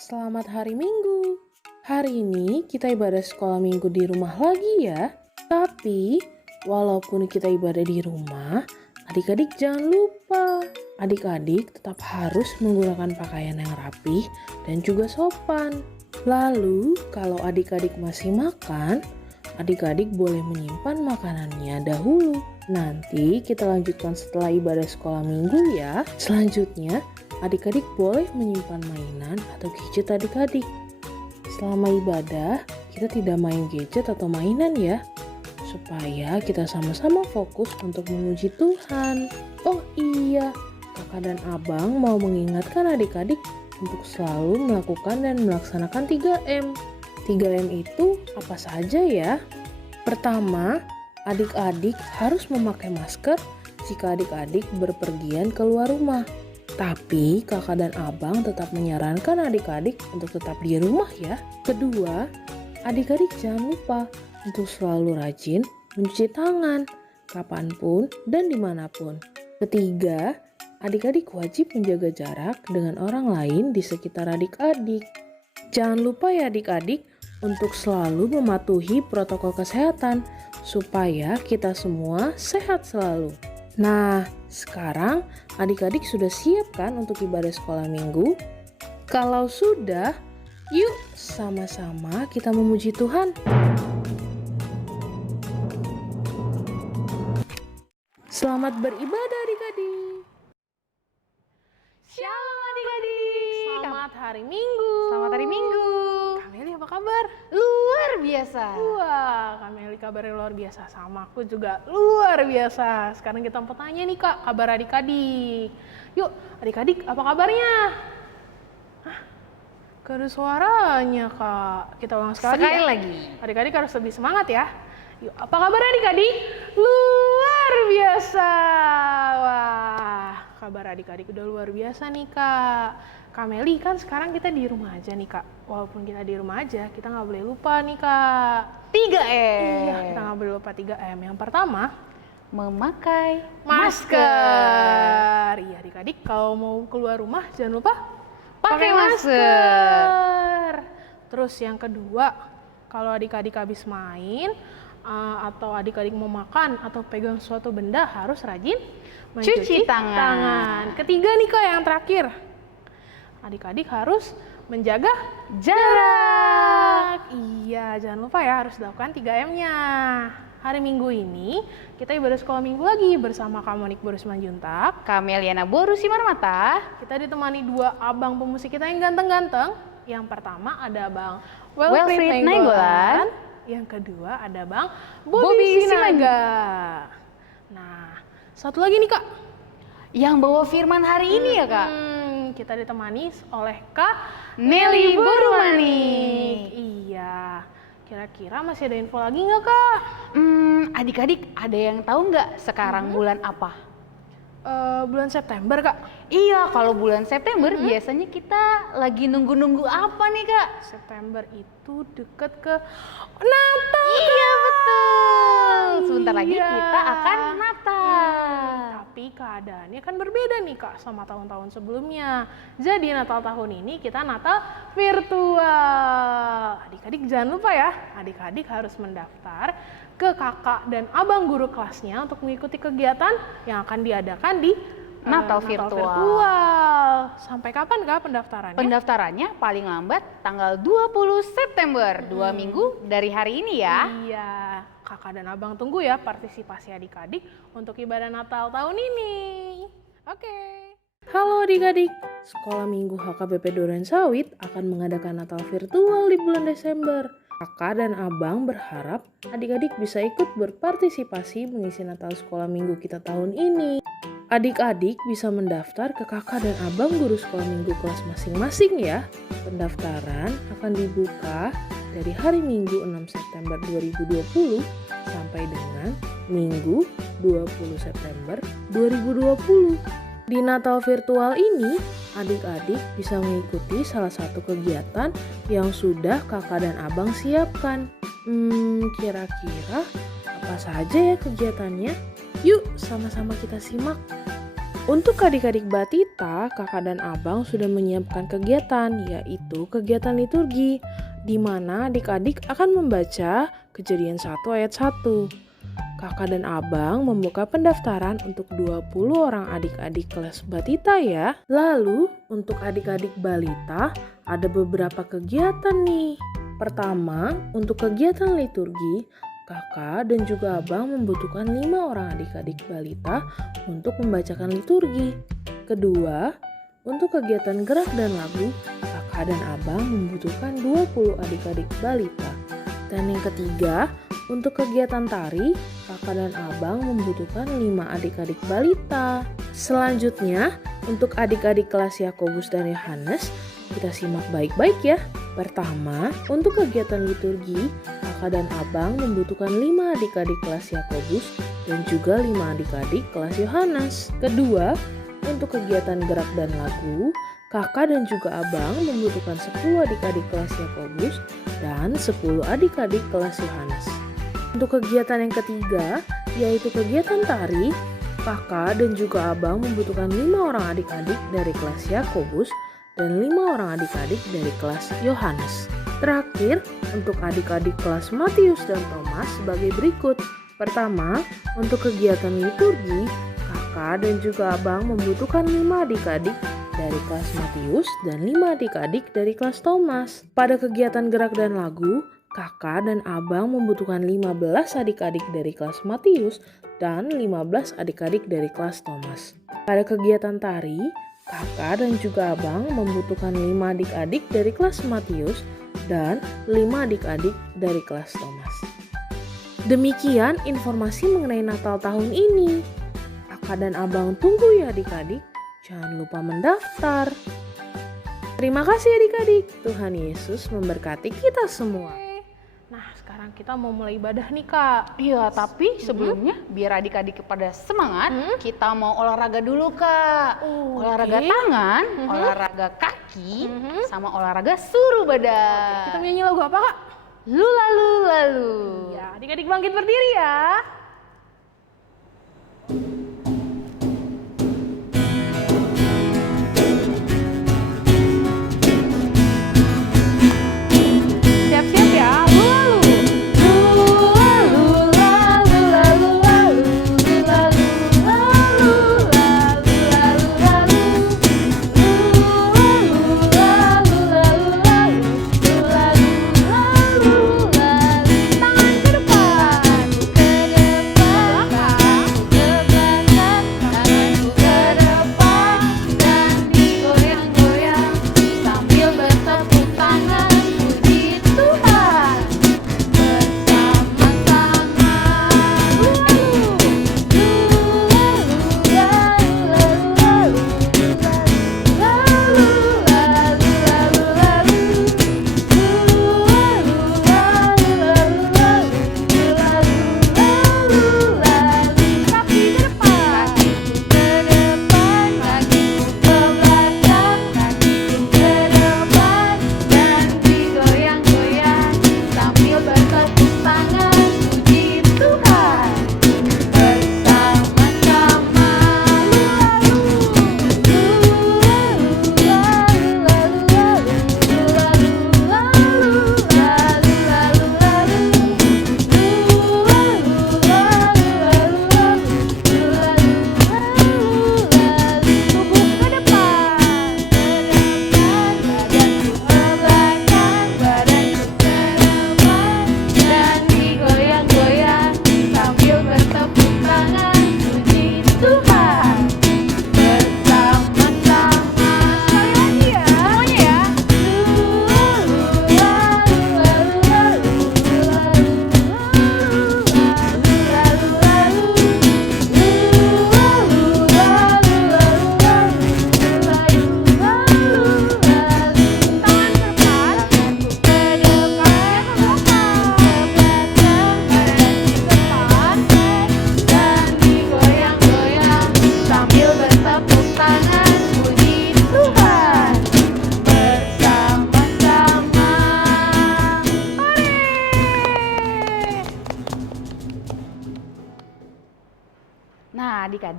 Selamat hari Minggu. Hari ini kita ibadah sekolah minggu di rumah lagi ya. Tapi walaupun kita ibadah di rumah, adik-adik jangan lupa. Adik-adik tetap harus menggunakan pakaian yang rapih dan juga sopan. Lalu kalau adik-adik masih makan, adik-adik boleh menyimpan makanannya dahulu. Nanti kita lanjutkan setelah ibadah sekolah minggu ya. Selanjutnya, adik-adik boleh menyimpan mainan atau gadget adik-adik. Selama ibadah, kita tidak main gadget atau mainan ya, supaya kita sama-sama fokus untuk memuji Tuhan. Oh iya, kakak dan abang mau mengingatkan adik-adik untuk selalu melakukan dan melaksanakan 3M. 3M itu apa saja ya? Pertama, adik-adik harus memakai masker jika adik-adik berpergian keluar rumah. Tapi kakak dan abang tetap menyarankan adik-adik untuk tetap di rumah ya. Kedua, adik-adik jangan lupa untuk selalu rajin mencuci tangan kapanpun dan dimanapun. Ketiga, adik-adik wajib menjaga jarak dengan orang lain di sekitar adik-adik. Jangan lupa ya adik-adik untuk selalu mematuhi protokol kesehatan supaya kita semua sehat selalu. Nah, sekarang adik-adik sudah siap kan untuk ibadah sekolah minggu? Kalau sudah, yuk sama-sama kita memuji Tuhan. Selamat beribadah adik-adik. Shalom adik-adik. Selamat hari Minggu. Selamat hari Minggu. Kameli apa kabar? Luar biasa. Wah, Kameli kabarnya luar biasa. Sama aku juga luar biasa. Sekarang kita mau tanya nih Kak, kabar adik-adik. Yuk, adik-adik apa kabarnya? Hah? Gak ada suaranya Kak. Kita ulang sekali Sekali ya. lagi. Adik-adik harus lebih semangat ya. Yuk, apa kabar adik-adik? Luar biasa. Wah, kabar adik-adik udah luar biasa nih Kak. Kameli kan sekarang kita di rumah aja nih Kak. Walaupun kita di rumah aja, kita nggak boleh lupa nih Kak. 3M. Iya, kita nggak boleh lupa 3M. Yang pertama, Memakai masker. Iya adik-adik kalau mau keluar rumah jangan lupa Pakai masker. Terus yang kedua, kalau adik-adik habis main atau adik-adik mau makan atau pegang suatu benda harus rajin Cuci tangan. Ketiga nih Kak yang terakhir, adik-adik harus menjaga Jarak. Iya, jangan lupa ya harus lakukan 3M-nya. Hari Minggu ini kita ibadah sekolah minggu lagi bersama Kak Monik Boris Manjuntak. Kameliana Boru Simarmata. Kita ditemani dua abang pemusik kita yang ganteng-ganteng. Yang pertama ada Bang Wilfried Nainggolan. Yang kedua ada Bang Bobby Bobby Sinaga. Nah, satu lagi nih Kak. Yang bawa firman hari ini ya Kak. Kita ditemani oleh Kak Nelly Borumanik. Iya. Kira-kira masih ada info lagi nggak Kak? Adik-adik ada yang tahu nggak sekarang bulan apa? Bulan September Kak. Iya, kalau bulan September biasanya kita lagi nunggu-nunggu apa nih Kak? September itu deket ke Natal. Iya betul. Sebentar lagi Iya. kita akan Natal. Tapi keadaannya kan berbeda nih Kak sama tahun-tahun sebelumnya. Jadi Natal tahun ini kita Natal virtual. Adik-adik jangan lupa ya, adik-adik harus mendaftar ke kakak dan abang guru kelasnya untuk mengikuti kegiatan yang akan diadakan di Natal virtual. Sampai kapan Kak pendaftarannya? Pendaftarannya paling lambat tanggal 20 September, 2 minggu dari hari ini ya. Iya, kakak dan abang tunggu ya partisipasi adik-adik untuk ibadah Natal tahun ini. Oke. Halo adik-adik, Sekolah Minggu HKBP Duren Sawit akan mengadakan Natal virtual di bulan Desember. Kakak dan abang berharap adik-adik bisa ikut berpartisipasi mengisi Natal sekolah minggu kita tahun ini. Adik-adik bisa mendaftar ke kakak dan abang guru sekolah minggu kelas masing-masing ya. Pendaftaran akan dibuka dari hari Minggu 6 September 2020 sampai dengan Minggu 20 September 2020. Di Natal virtual ini, adik-adik bisa mengikuti salah satu kegiatan yang sudah kakak dan abang siapkan. Kira-kira apa saja ya kegiatannya? Yuk sama-sama kita simak. Untuk adik-adik Batita, kakak dan abang sudah menyiapkan kegiatan, yaitu kegiatan liturgi, di mana adik-adik akan membaca Kejadian 1 ayat 1. Kakak dan abang membuka pendaftaran untuk 20 orang adik-adik kelas Batita ya. Lalu, untuk adik-adik Balita, ada beberapa kegiatan nih. Pertama, untuk kegiatan liturgi, kakak dan juga abang membutuhkan 5 orang adik-adik balita untuk membacakan liturgi. Kedua, untuk kegiatan gerak dan lagu, kakak dan abang membutuhkan 20 adik-adik balita. Dan yang ketiga, untuk kegiatan tari, kakak dan abang membutuhkan 5 adik-adik balita. Selanjutnya, untuk adik-adik kelas Yakobus dan Yohanes, kita simak baik-baik ya. Pertama, untuk kegiatan liturgi, kakak dan abang membutuhkan 5 adik-adik kelas Yakobus dan juga 5 adik-adik kelas Yohanes. Kedua, untuk kegiatan gerak dan lagu, kakak dan juga abang membutuhkan 10 adik-adik kelas Yakobus dan 10 adik-adik kelas Yohanes. Untuk kegiatan yang ketiga, yaitu kegiatan tari, kakak dan juga abang membutuhkan 5 orang adik-adik dari kelas Yakobus dan 5 orang adik-adik dari kelas Yohanes. Terakhir, untuk adik-adik kelas Matius dan Thomas sebagai berikut. Pertama, untuk kegiatan liturgi, kakak dan juga abang membutuhkan 5 adik-adik dari kelas Matius dan 5 adik-adik dari kelas Thomas. Pada kegiatan gerak dan lagu, kakak dan abang membutuhkan 15 adik-adik dari kelas Matius dan 15 adik-adik dari kelas Thomas. Pada kegiatan tari, kakak dan juga abang membutuhkan 5 adik-adik dari kelas Matius dan 5 adik-adik dari kelas Thomas. Demikian informasi mengenai Natal tahun ini. Kakak dan abang tunggu ya adik-adik. Jangan lupa mendaftar. Terima kasih adik-adik. Tuhan Yesus memberkati kita semua. Nah, sekarang kita mau mulai ibadah nih, Kak. Iya, tapi sebelumnya biar adik-adik pada semangat, kita mau olahraga dulu, Kak. Olahraga tangan, olahraga kaki, sama olahraga seluruh badan. Kita nyanyi lagu apa, Kak? Lula lalu. Ya, adik-adik bangkit berdiri ya. Siap-siap ya.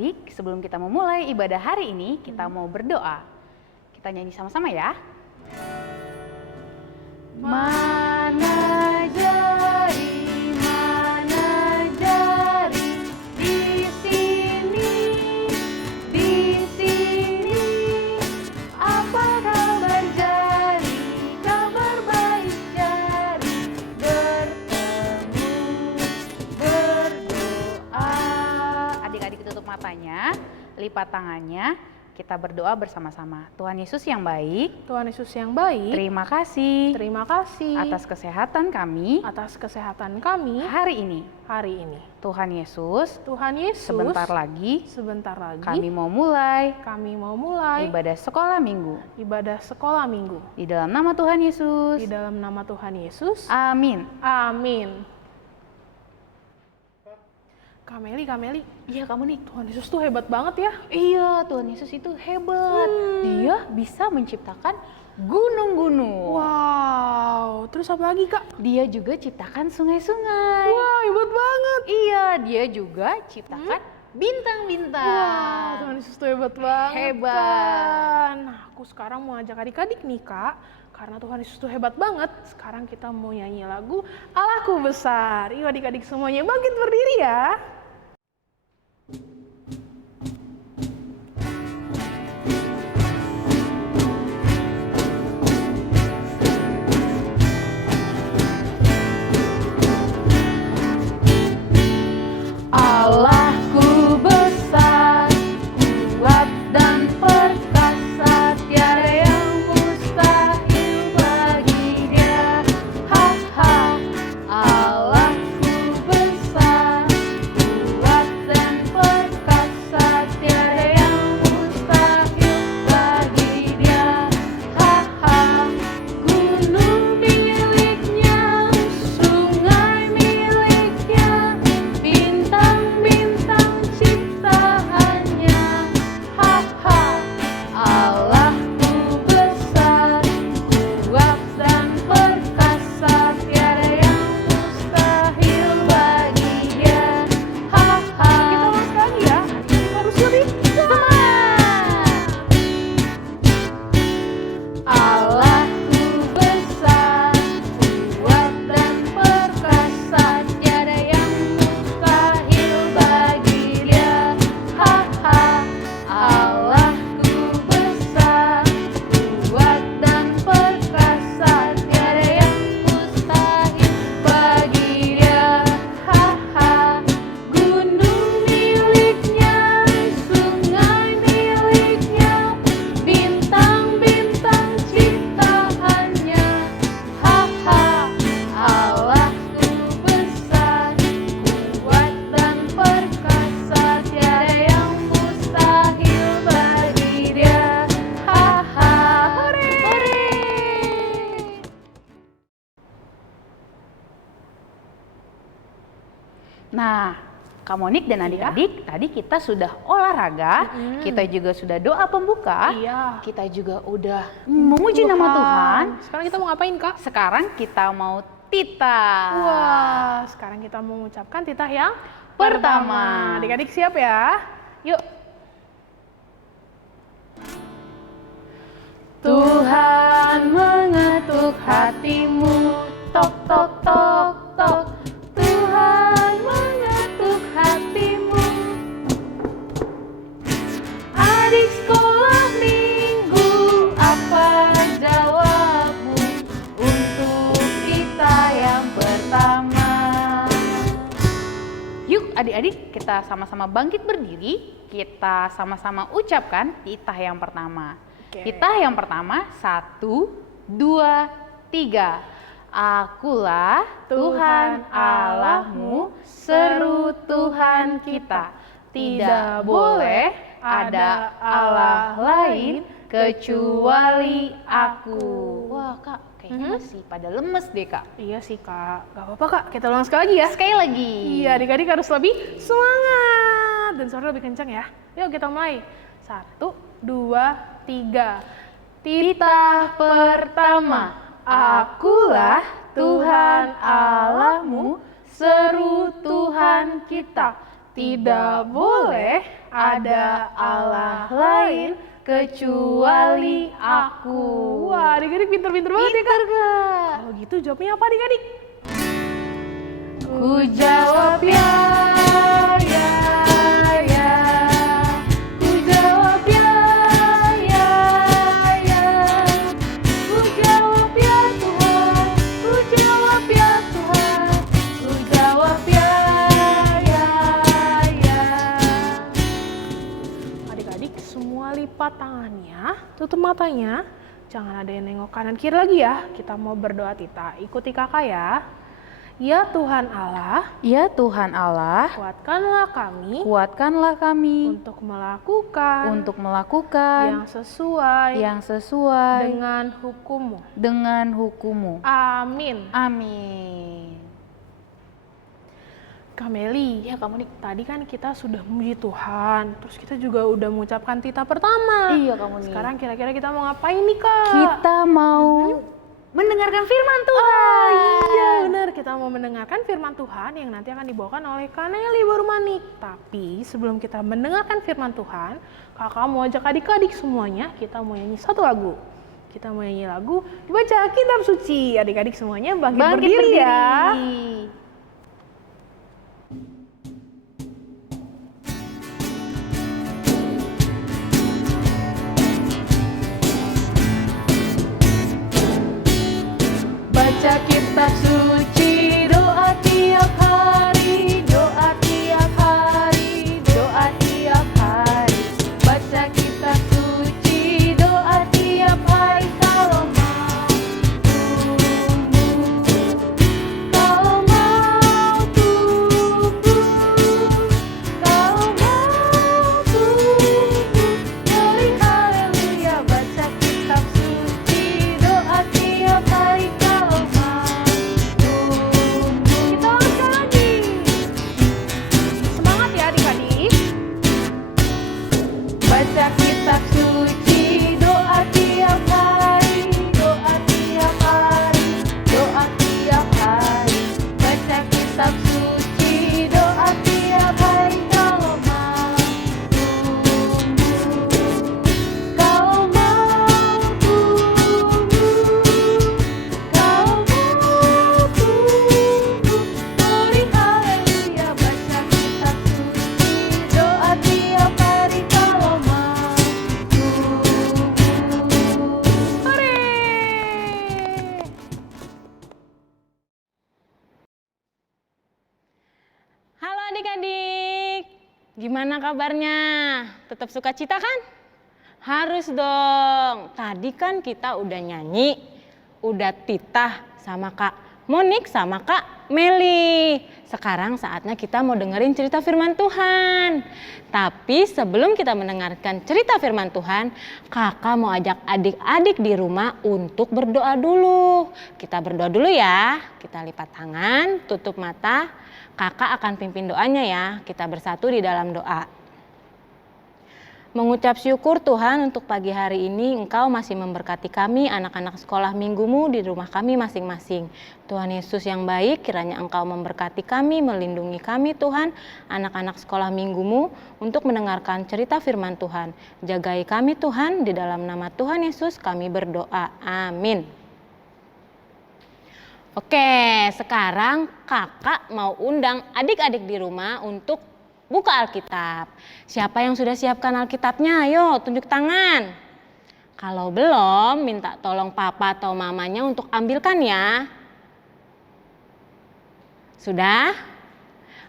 adik-adik, sebelum kita memulai ibadah hari ini, kita mau berdoa. Kita nyanyi sama-sama ya. Mana jari di sini, apa kabar jari, kabar baik jari, bertemu, berdoa. Adik-adik tutup matanya, lipat tangannya. Kita berdoa bersama-sama. Tuhan Yesus yang baik, Tuhan Yesus yang baik, terima kasih atas kesehatan kami hari ini. Tuhan Yesus, sebentar lagi kami mau mulai ibadah sekolah minggu. Di dalam nama Tuhan Yesus. Amin. Kameli, Iya, kamu nih. Tuhan Yesus tuh hebat banget ya. Iya, Tuhan Yesus itu hebat. Dia bisa menciptakan gunung-gunung. Wow, terus apa lagi Kak? Dia juga ciptakan sungai-sungai. Wah, hebat banget. Iya, dia juga ciptakan bintang-bintang. Wah, Tuhan Yesus tuh hebat banget. Hebat. Kan? Nah, aku sekarang mau ajak adik-adik nih Kak, karena Tuhan Yesus tuh hebat banget. Sekarang kita mau nyanyi lagu Allahku Besar. Yuk adik-adik semuanya bangkit berdiri ya. Allahku besar, kuat dan perkasa, tiada yang mustahil bagi Dia. Ha ha. Allahku besar, kuat dan perkasa, tiada yang mustahil bagi Dia. Ha ha. Gunung miliknya, sungai miliknya, bintang-bintang ciptaannya. Ha ha. Allahku besar, kuat dan perkasa, tiada yang mustahil bagi Dia. Ha ha. Kita ulang lagi ya. Harus lebih Semangat! Allahku besar, kuat dan perkasa, tiada yang mustahil bagi Dia. Ha ha. Allahku besar, kuat dan perkasa, tiada yang mustahil bagi Dia. Ha ha. Gunung miliknya, sungai miliknya, bintang-bintang ciptaannya. Ha ha. Allahku besar, kuat dan perkasa, tiada yang mustahil bagi Dia. Ha ha. Hore! Nah, Kak Monik dan adik-adik, tadi kita sudah olahraga, kita juga sudah doa pembuka, Iya. kita juga udah memuji nama Tuhan. Sekarang kita mau ngapain Kak? Sekarang kita mau titah. Wah, sekarang kita mau mengucapkan titah yang Pertama. Adik-adik siap ya? Yuk. Tuhan mengetuk hatimu, tok tok tok tok. Tuhan mengetuk hatimu. Adik sekolah minggu, apa jawabmu untuk kita yang pertama? Yuk adik-adik, kita sama-sama bangkit berdiri, kita sama-sama ucapkan titah yang pertama. Oke. Titah yang pertama, 1, 2, 3. Akulah Tuhan Allahmu, seru Tuhan kita. Tidak boleh ada Allah lain kecuali aku. Wah Kak, kayaknya masih pada lemes deh Kak. Iya sih Kak, gak apa-apa Kak, kita ulang sekali lagi ya. Sekali lagi. Iya, adik-adik harus lebih semangat dan suara lebih kencang ya. Yuk kita mulai. 1, 2, 3. Titah pertama, akulah Tuhan Allahmu, seru Tuhan kita. Tidak boleh ada Allah lain kecuali aku. Wah, adik-adik pinter-pinter banget ya, Kak. Kalau gitu jawabnya apa adik-adik? Ku jawab ya, ya, ya. Ku jawab ya, ya, ya. Ku jawab ya Tuhan, ku jawab ya Tuhan. Ku jawab ya, ya, ya. Adik-adik semua lipat tangannya, tutup matanya. Jangan ada yang nengok kanan kiri lagi ya. Kita mau berdoa Tita. Ikuti kakak ya. Ya Tuhan Allah, Ya Tuhan Allah, kuatkanlah kami kuatkanlah kami untuk melakukan untuk melakukan yang sesuai dengan hukum-Mu. hukum-Mu. Amin. Amin. Kameli, ya kamu nih, tadi kan kita sudah memuji Tuhan, terus kita juga udah mengucapkan Tita pertama. Iya kamu nih. Sekarang kira-kira kita mau ngapain nih Kak? Kita mau mendengarkan firman Tuhan. Iya benar, kita mau mendengarkan firman Tuhan yang nanti akan dibawakan oleh Kaneli Barumanik. Tapi sebelum kita mendengarkan firman Tuhan, kakak mau ajak adik-adik semuanya, kita mau nyanyi satu lagu. Kita mau nyanyi lagu dibaca kitab suci. Adik-adik semuanya bangkit berdiri ya. Baca kitab suci, doa tiap hari, doa tiap hari, doa tiap hari. Baca kitab suci, doa tiap hari. Kalau mau tumbuh, kalau mau tumbuh, kalau mau tumbuh, beri haleluya. Baca kitab suci, doa tiap hari. Baca kitab suci, doa tiap hari, doa tiap hari, doa tiap hari. Baca kitab suci, doa tiap hari. Kalau mau tumbuh, kalau mau tumbuh, kalau mau tumbuh, beri haleluya. Baca kitab suci, doa tiap hari. Kalau Halo adik-adik, gimana kabarnya? Tetap sukacita kan? Harus dong. Tadi kan kita udah nyanyi, udah titah sama Kak Monik sama Kak Meli. Sekarang saatnya kita mau dengerin cerita firman Tuhan. Tapi sebelum kita mendengarkan cerita firman Tuhan, kakak mau ajak adik-adik di rumah untuk berdoa dulu. Kita berdoa dulu ya. Kita lipat tangan, tutup mata. Kakak akan pimpin doanya ya. Kita bersatu di dalam doa. Mengucap syukur Tuhan untuk pagi hari ini Engkau masih memberkati kami anak-anak sekolah minggumu di rumah kami masing-masing. Tuhan Yesus yang baik, kiranya Engkau memberkati kami, melindungi kami Tuhan, anak-anak sekolah minggumu untuk mendengarkan cerita firman Tuhan. Jagai kami Tuhan, di dalam nama Tuhan Yesus kami berdoa. Amin. Oke, sekarang kakak mau undang adik-adik di rumah untuk buka Alkitab. Siapa yang sudah siapkan Alkitabnya? Ayo tunjuk tangan. Kalau belum, minta tolong papa atau mamanya untuk ambilkan ya. Sudah?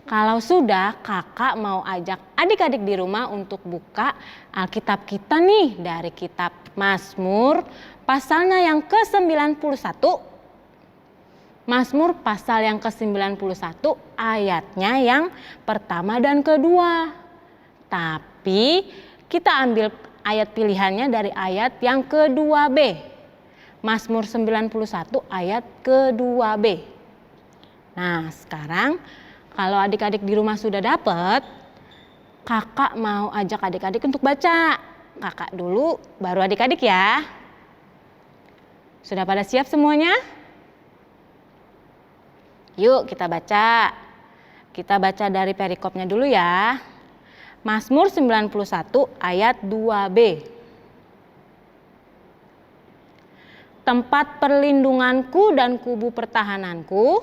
Kalau sudah, kakak mau ajak adik-adik di rumah untuk buka Alkitab kita nih dari kitab Mazmur pasalnya yang ke-91. Mazmur pasal yang ke-91 ayatnya yang pertama dan kedua. Tapi kita ambil ayat pilihannya dari ayat yang kedua B. Mazmur 91 ayat kedua B. Nah sekarang kalau adik-adik di rumah sudah dapat, kakak mau ajak adik-adik untuk baca. Kakak dulu baru adik-adik ya. Sudah pada siap semuanya? Yuk kita baca. Kita baca dari perikopnya dulu ya. Mazmur 91 ayat 2b. Tempat perlindunganku dan kubu pertahananku,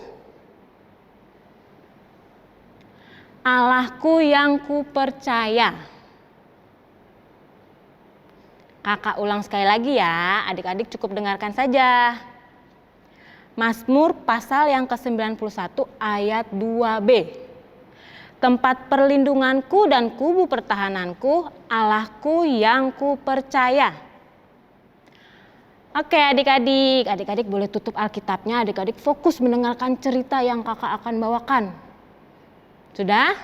Allahku yang kupercaya. Kakak ulang sekali lagi ya, adik-adik cukup dengarkan saja. Mazmur pasal yang ke-91 ayat 2b. Tempat perlindunganku dan kubu pertahananku, Allahku yang kupercaya. Oke adik-adik boleh tutup Alkitabnya, adik-adik fokus mendengarkan cerita yang kakak akan bawakan. Sudah?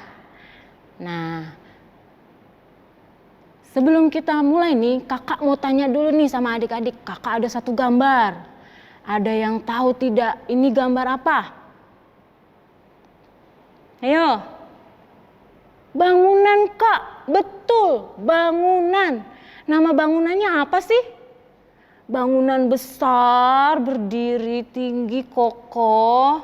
Nah, sebelum kita mulai nih, kakak mau tanya dulu nih sama adik-adik. Kakak ada satu gambar. Ada yang tahu tidak ini gambar apa? Ayo. Bangunan Kak, betul bangunan. Nama bangunannya apa sih? Bangunan besar, berdiri tinggi, kokoh.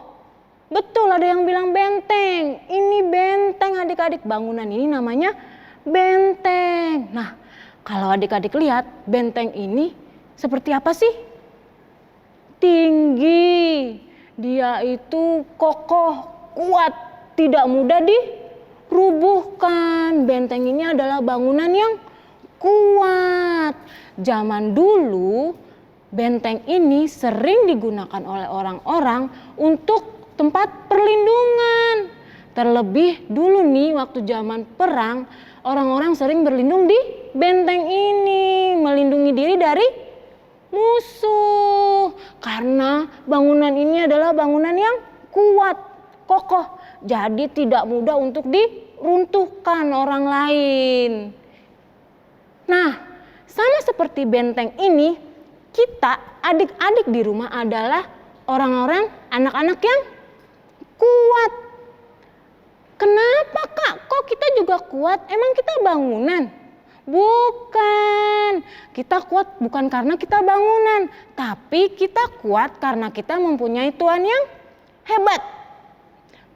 Betul, ada yang bilang benteng. Ini benteng adik-adik, bangunan ini namanya benteng. Nah, kalau adik-adik lihat benteng ini seperti apa sih? Tinggi, dia itu kokoh, kuat, tidak mudah dirubuhkan. Benteng ini adalah bangunan yang kuat. Zaman dulu benteng ini sering digunakan oleh orang-orang untuk tempat perlindungan. Terlebih dulu nih waktu zaman perang, orang-orang sering berlindung di benteng ini, melindungi diri dari musuh. Karena bangunan ini adalah bangunan yang kuat, kokoh, jadi tidak mudah untuk diruntuhkan orang lain. Nah, sama seperti benteng ini, kita adik-adik di rumah adalah orang-orang, anak-anak yang kuat. Kenapa Kak? Kok kita juga kuat? Emang kita bangunan? Bukan. Kita kuat bukan karena kita bangunan, tapi kita kuat karena kita mempunyai Tuhan yang hebat.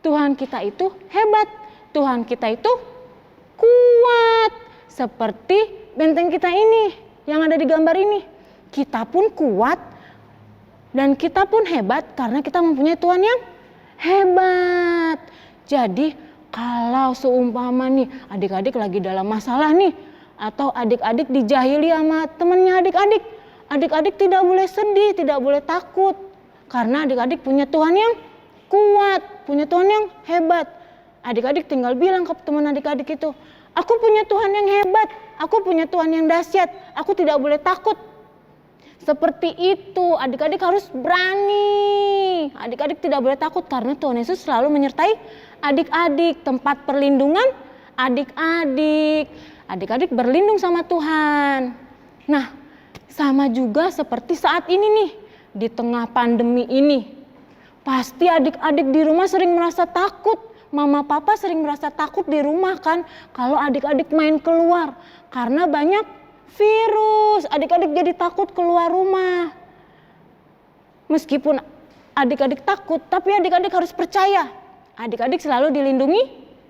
Tuhan kita itu hebat. Tuhan kita itu kuat. Seperti benteng kita ini yang ada di gambar ini. Kita pun kuat dan kita pun hebat karena kita mempunyai Tuhan yang hebat. Jadi kalau seumpama nih adik-adik lagi dalam masalah nih, atau adik-adik dijahili sama temannya adik-adik, adik-adik tidak boleh sedih, tidak boleh takut, karena adik-adik punya Tuhan yang kuat, punya Tuhan yang hebat. Adik-adik tinggal bilang ke teman adik-adik itu, aku punya Tuhan yang hebat, aku punya Tuhan yang dahsyat, aku tidak boleh takut. Seperti itu, adik-adik harus berani. Adik-adik tidak boleh takut karena Tuhan Yesus selalu menyertai adik-adik. Tempat perlindungan adik-adik. Adik-adik berlindung sama Tuhan. Nah, sama juga seperti saat ini nih, di tengah pandemi ini. Pasti adik-adik di rumah sering merasa takut. Mama papa sering merasa takut di rumah kan, kalau adik-adik main keluar. Karena banyak virus, adik-adik jadi takut keluar rumah. Meskipun adik-adik takut, tapi adik-adik harus percaya. Adik-adik selalu dilindungi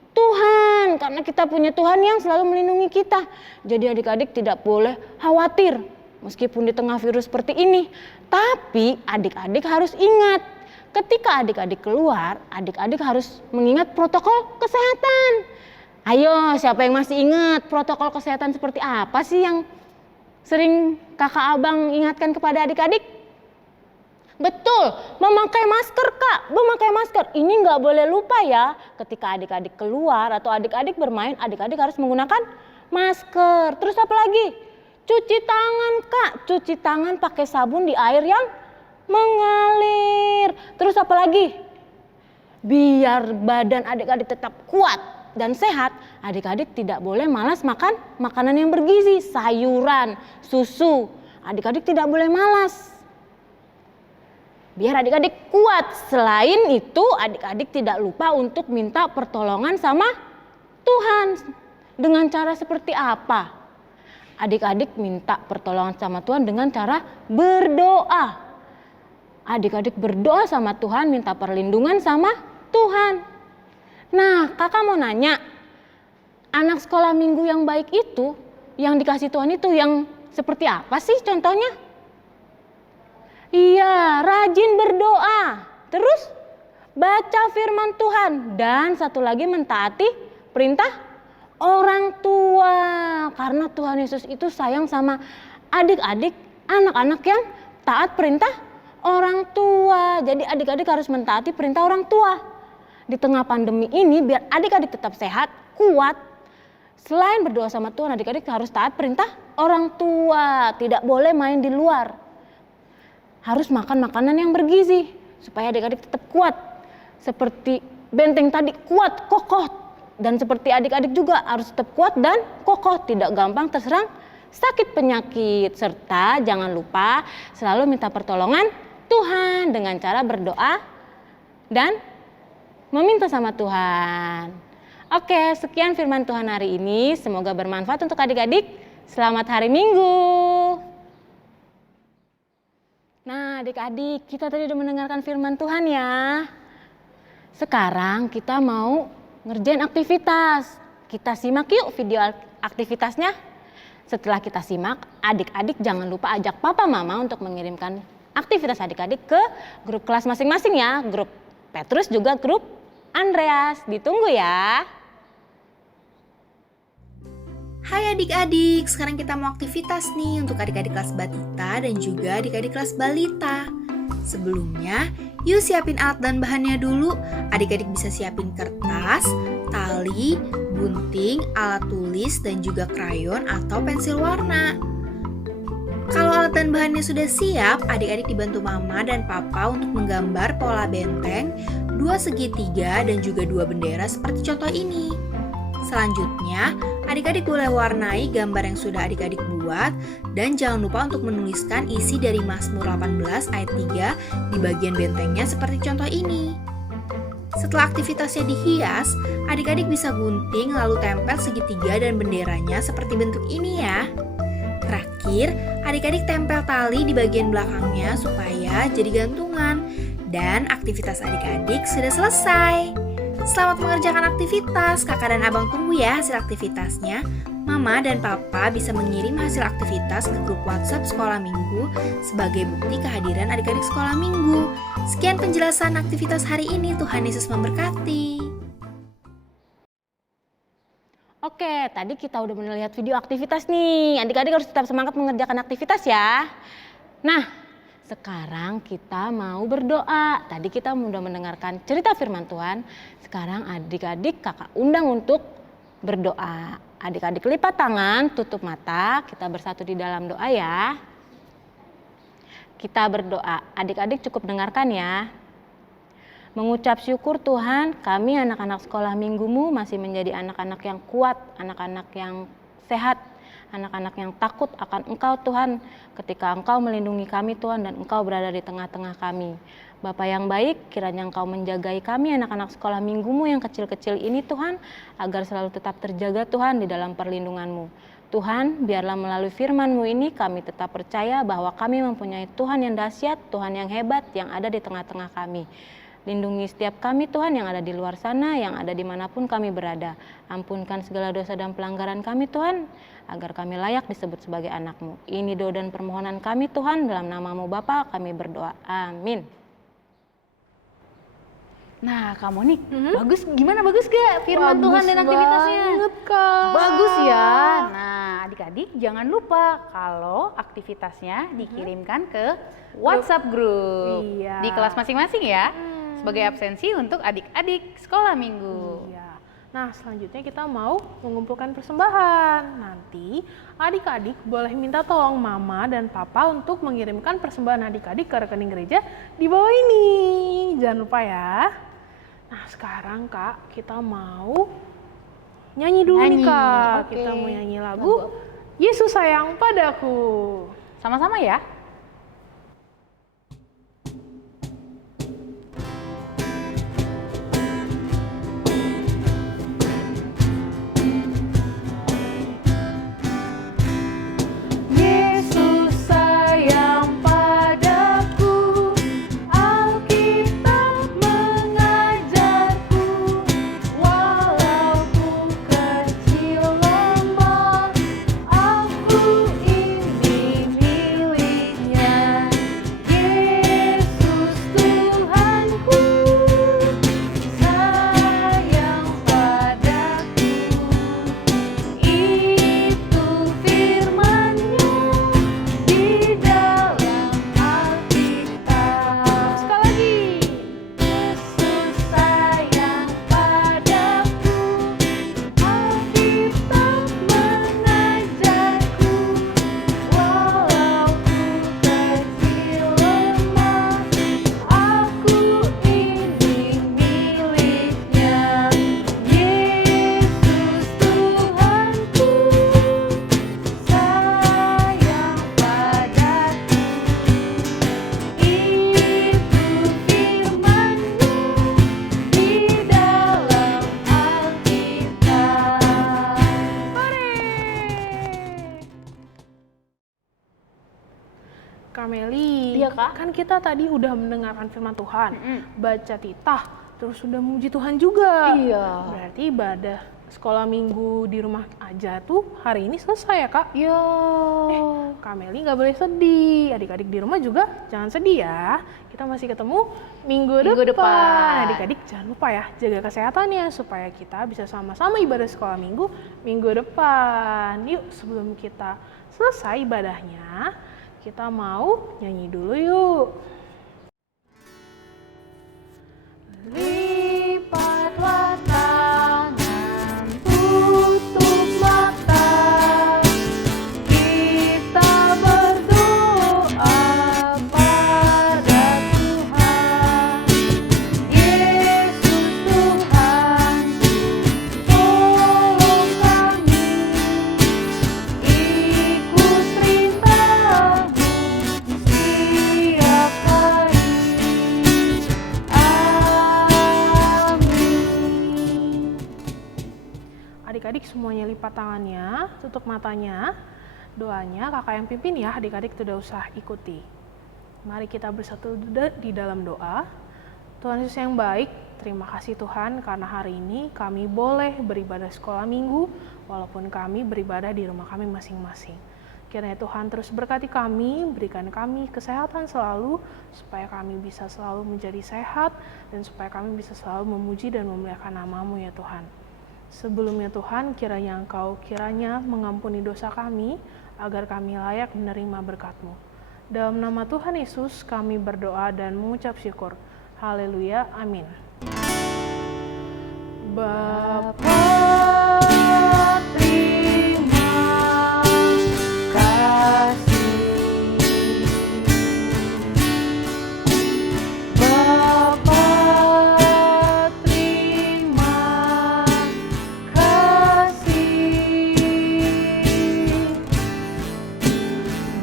Tuhan, karena kita punya Tuhan yang selalu melindungi kita. Jadi adik-adik tidak boleh khawatir meskipun di tengah virus seperti ini. Tapi adik-adik harus ingat, ketika adik-adik keluar, adik-adik harus mengingat protokol kesehatan. Ayo, siapa yang masih ingat protokol kesehatan seperti apa sih yang sering kakak abang ingatkan kepada adik-adik? Betul, memakai masker Kak, memakai masker. Ini nggak boleh lupa ya, ketika adik-adik keluar atau adik-adik bermain, adik-adik harus menggunakan masker. Terus apa lagi? Cuci tangan Kak, cuci tangan pakai sabun di air yang mengalir. Terus apa lagi? Biar badan adik-adik tetap kuat dan sehat, adik-adik tidak boleh malas makan makanan yang bergizi, sayuran, susu. Adik-adik tidak boleh malas. Biar adik-adik kuat. Selain itu, adik-adik tidak lupa untuk minta pertolongan sama Tuhan. Dengan cara seperti apa? Adik-adik minta pertolongan sama Tuhan dengan cara berdoa. Adik-adik berdoa sama Tuhan, minta perlindungan sama Tuhan. Nah, kakak mau nanya, anak sekolah minggu yang baik itu, yang dikasih Tuhan itu yang seperti apa sih contohnya? Iya, rajin berdoa, terus baca firman Tuhan, dan satu lagi mentaati perintah orang tua. Karena Tuhan Yesus itu sayang sama adik-adik, anak-anak yang taat perintah orang tua. Jadi adik-adik harus mentaati perintah orang tua. Di tengah pandemi ini biar adik-adik tetap sehat, kuat. Selain berdoa sama Tuhan, adik-adik harus taat perintah orang tua. Tidak boleh main di luar. Harus makan makanan yang bergizi supaya adik-adik tetap kuat. Seperti benteng tadi, kuat, kokoh. Dan seperti adik-adik juga harus tetap kuat dan kokoh, tidak gampang terserang sakit penyakit. Serta jangan lupa selalu minta pertolongan Tuhan dengan cara berdoa dan meminta sama Tuhan. Oke, sekian firman Tuhan hari ini. Semoga bermanfaat untuk adik-adik. Selamat hari Minggu. Nah, adik-adik, kita tadi udah mendengarkan firman Tuhan ya. Sekarang kita mau ngerjain aktivitas. Kita simak yuk video aktivitasnya. Setelah kita simak, adik-adik jangan lupa ajak papa mama untuk mengirimkan aktivitas adik-adik ke grup kelas masing-masing ya. Grup Petrus juga grup Andreas. Ditunggu ya. Hai adik-adik, sekarang kita mau aktivitas nih untuk adik-adik kelas Batita dan juga adik-adik kelas Balita. Sebelumnya, yuk siapin alat dan bahannya dulu. Adik-adik bisa siapin kertas, tali, gunting, alat tulis, dan juga krayon atau pensil warna. Kalau alat dan bahannya sudah siap, adik-adik dibantu mama dan papa untuk menggambar pola benteng, 2 segitiga, dan juga 2 bendera seperti contoh ini. Selanjutnya, adik-adik boleh warnai gambar yang sudah adik-adik buat dan jangan lupa untuk menuliskan isi dari Mazmur 18 ayat 3 di bagian bentengnya seperti contoh ini. Setelah aktivitasnya dihias, adik-adik bisa gunting lalu tempel segitiga dan benderanya seperti bentuk ini ya. Terakhir, adik-adik tempel tali di bagian belakangnya supaya jadi gantungan. Dan aktivitas adik-adik sudah selesai. Selamat mengerjakan aktivitas, kakak dan abang tunggu ya hasil aktivitasnya. Mama dan papa bisa mengirim hasil aktivitas ke grup WhatsApp sekolah minggu sebagai bukti kehadiran adik-adik sekolah minggu. Sekian penjelasan aktivitas hari ini, Tuhan Yesus memberkati. Oke, tadi kita udah melihat video aktivitas nih. Adik-adik harus tetap semangat mengerjakan aktivitas ya. Nah, sekarang kita mau berdoa. Tadi kita sudah mendengarkan cerita firman Tuhan. Sekarang adik-adik kakak undang untuk berdoa. Adik-adik lipat tangan, tutup mata. Kita bersatu di dalam doa ya. Kita berdoa. Adik-adik cukup dengarkan ya. Mengucap syukur Tuhan, kami anak-anak sekolah minggumu masih menjadi anak-anak yang kuat, anak-anak yang sehat, anak-anak yang takut akan Engkau Tuhan, ketika Engkau melindungi kami Tuhan dan Engkau berada di tengah-tengah kami. Bapa yang baik, kiranya Engkau menjagai kami anak-anak sekolah minggumu yang kecil-kecil ini Tuhan, agar selalu tetap terjaga Tuhan di dalam perlindungan-Mu. Tuhan, biarlah melalui firman-Mu ini kami tetap percaya bahwa kami mempunyai Tuhan yang dahsyat, Tuhan yang hebat yang ada di tengah-tengah kami. Lindungi setiap kami Tuhan yang ada di luar sana, yang ada dimanapun kami berada. Ampunkan segala dosa dan pelanggaran kami Tuhan, agar kami layak disebut sebagai anak-Mu. Ini doa dan permohonan kami Tuhan, dalam nama-Mu Bapa kami berdoa. Amin. Nah, kamu nih, gimana bagus gak firman Tuhan dan aktivitasnya? Banget, Kak. Bagus ya. Nah, adik-adik jangan lupa kalau aktivitasnya dikirimkan ke WhatsApp grup Iya. di kelas masing-masing ya. Sebagai absensi untuk adik-adik sekolah minggu. Iya. Nah, selanjutnya kita mau mengumpulkan persembahan. Nanti adik-adik boleh minta tolong mama dan papa untuk mengirimkan persembahan adik-adik ke rekening gereja di bawah ini. Jangan lupa ya. Nah, sekarang Kak, kita mau nyanyi dulu nih Kak. Oke. Kita mau nyanyi lagu Yesus Sayang Padaku. Sama-sama ya. Yesus sayang padaku, Alkitab mengajarku, Kak Meli, Iya, Kak. kan kita tadi udah mendengarkan firman Tuhan, baca titah, terus udah memuji Tuhan juga. Iya. Berarti ibadah sekolah minggu di rumah aja tuh hari ini selesai ya Kak? Iya. Kak Meli nggak boleh sedih, adik-adik di rumah juga jangan sedih ya. Kita masih ketemu minggu depan. Adik-adik jangan lupa ya, jaga kesehatannya supaya kita bisa sama-sama ibadah sekolah minggu depan. Yuk sebelum kita selesai ibadahnya, kita mau nyanyi dulu yuk. Lipatlah tangan, tutup mata, kita berdoa pada Tuhan. Yesus Tuhan, tolong kami, ikut perintah-Mu setiap hari. Adik-adik semuanya lipat tangannya, tutup matanya. Doanya kakak yang pimpin ya, adik-adik tidak usah ikuti. Mari kita bersatu di dalam doa. Tuhan Yesus yang baik, terima kasih Tuhan karena hari ini kami boleh beribadah sekolah minggu walaupun kami beribadah di rumah kami masing-masing. Kiranya Tuhan terus berkati kami, berikan kami kesehatan selalu supaya kami bisa selalu menjadi sehat dan supaya kami bisa selalu memuji dan memuliakan nama-Mu ya Tuhan. Sebelumnya Tuhan, kiranya Engkau mengampuni dosa kami, agar kami layak menerima berkat-Mu. Dalam nama Tuhan Yesus kami berdoa dan mengucap syukur. Haleluya, amin. Bapa, terima kasih. Bapa,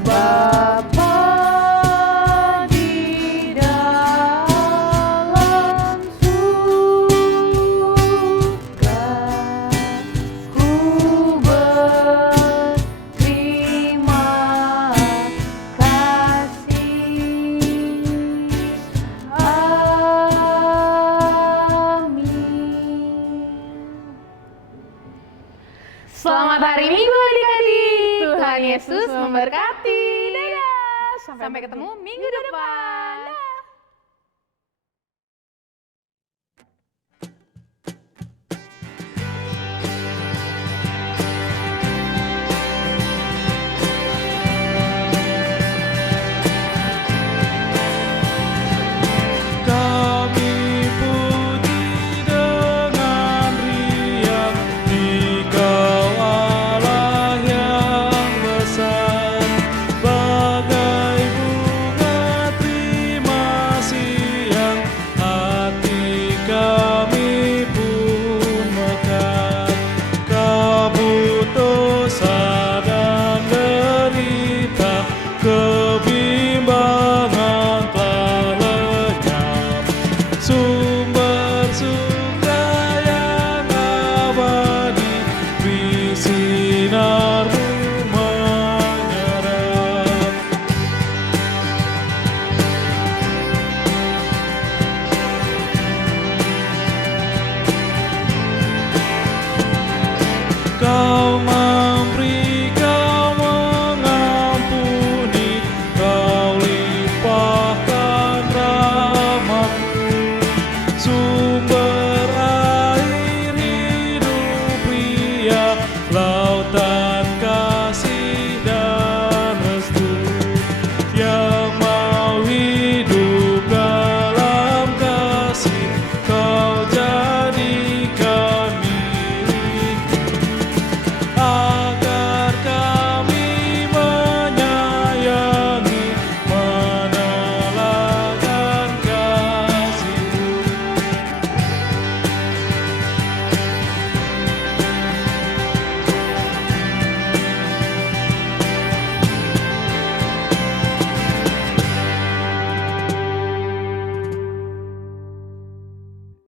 Bapa di dalam surga, ku berterima kasih. Amin. Selamat hari Minggu adik-adik. Tuhan Yesus memberkati. Dadah. Sampai ketemu minggu depan.